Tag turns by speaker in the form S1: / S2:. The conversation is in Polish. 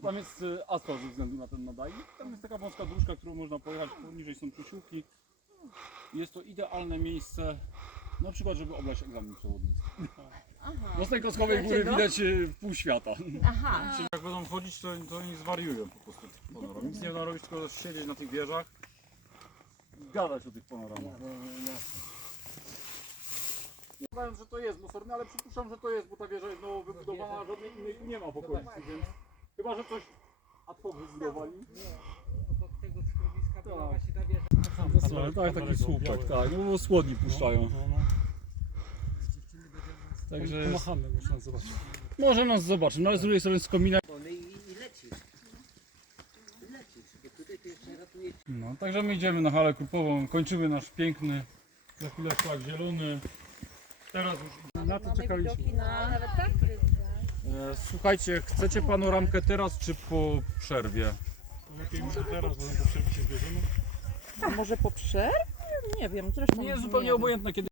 S1: tam jest y, asfalt ze względu na ten nadajnik. Tam jest taka wąska dróżka, którą można pojechać, poniżej są przesiłki. Jest to idealne miejsce, na przykład, żeby oblać egzamin przewodnictwa.
S2: Aha.
S1: No z tej Kostkowej góry
S2: Dlaczego?
S1: widać y, pół świata.
S2: Aha.
S1: Czyli jak będą wchodzić, to, to oni zwariują po prostu. Panoram. Nic nie będą robić, tylko siedzieć na tych wieżach i gadać o tych panoramach. Nie Uważam, że to jest motorny, ale przypuszczam, że to jest, bo ta wieża jest nowo wybudowana, a żadnej innej tu nie ma w okolicy, więc chyba, że coś ad hoc wybudowali.
S3: Obok tego skrowiska była
S1: Tak.
S3: właśnie ta wieża.
S1: No, tak, taki słupek, tak, no bo słodni puszczają. Także jest,
S4: Pomachamy, można zobaczyć.
S1: może nas zobaczy, no ale z drugiej strony z komina.
S3: I, i lecisz. I lecisz. Bo tutaj to jeszcze ratuje
S1: No, także my idziemy na halę kupową, kończymy nasz piękny, za chwilę szlak zielony. Teraz już
S4: Na to czekaliśmy.
S2: Na nawet tak?
S1: Słuchajcie, chcecie panoramkę teraz czy po przerwie?
S4: Lepiej może teraz, bo na przerwie się zbierzemy.
S2: A może po przerwie? Nie wiem, zresztą Nie
S1: zupełnie
S2: wiem.
S1: obojętne kiedy.